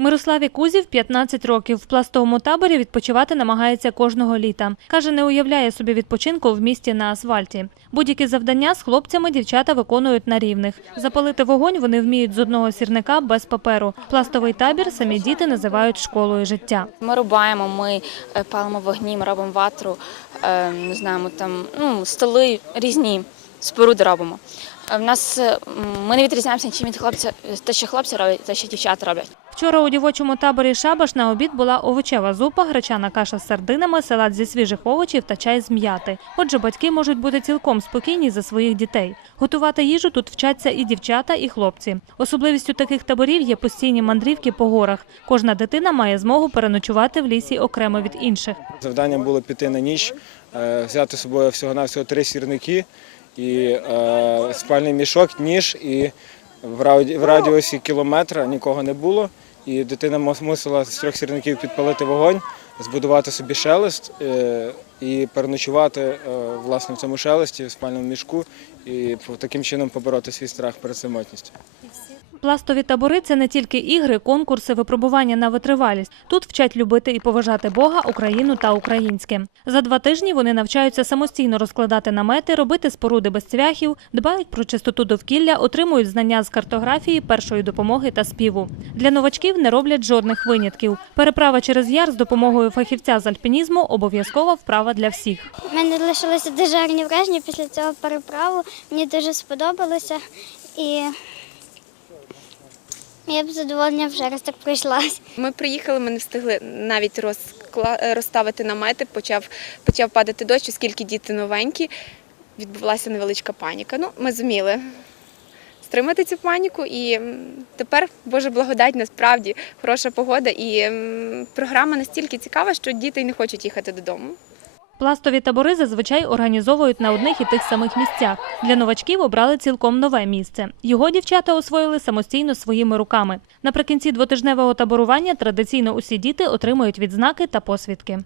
Мирославі Кузів 15 років. В пластовому таборі відпочивати намагається кожного літа. Каже, не уявляє собі відпочинку в місті на асфальті. Будь-які завдання з хлопцями дівчата виконують на рівних. Запалити вогонь вони вміють з одного сірника без паперу. Пластовий табір самі діти називають школою життя. Ми рубаємо, ми е, палимо вогні, ми робимо ватру, е, не знаємо, там ну, столи різні споруди робимо. Е, В нас ми не відрізняємося нічим від хлопця, те, що хлопці роблять, те, що дівчата роблять. Вчора у дівочому таборі Шабаш на обід була овочева зупа, гречана каша з сардинами, салат зі свіжих овочів та чай з м'яти. Отже, батьки можуть бути цілком спокійні за своїх дітей. Готувати їжу тут вчаться і дівчата, і хлопці. Особливістю таких таборів є постійні мандрівки по горах. Кожна дитина має змогу переночувати в лісі окремо від інших. Завданням було піти на ніч, е, взяти з собою всього-навсього три сірники і е, спальний мішок, ніж, і в радіусі кілометра нікого не було. І дитина мус- мусила з трьох сірників підпалити вогонь, збудувати собі шелест е, і переночувати е, власне в цьому шелесті, в спальному мішку, і таким чином побороти свій страх перед самотністю. Пластові табори це не тільки ігри, конкурси, випробування на витривалість. Тут вчать любити і поважати Бога, Україну та українське. За два тижні вони навчаються самостійно розкладати намети, робити споруди без цвяхів, дбають про чистоту довкілля, отримують знання з картографії, першої допомоги та співу. Для новачків не роблять жодних винятків. Переправа через яр з допомогою фахівця з альпінізму обов'язкова вправа для всіх. У мене лишилося дуже гарні враження після цього переправу. Мені дуже сподобалося і я б з задоволенням вже раз так пройшлась. Ми приїхали, ми не встигли навіть розкла... розставити намети, почав, почав падати дощ, оскільки діти новенькі, відбулася невеличка паніка. Ну, ми зуміли стримати цю паніку, і тепер, Боже благодать, насправді хороша погода, і програма настільки цікава, що діти не хочуть їхати додому. Пластові табори зазвичай організовують на одних і тих самих місцях. Для новачків обрали цілком нове місце. Його дівчата освоїли самостійно своїми руками. Наприкінці двотижневого таборування традиційно усі діти отримують відзнаки та посвідки.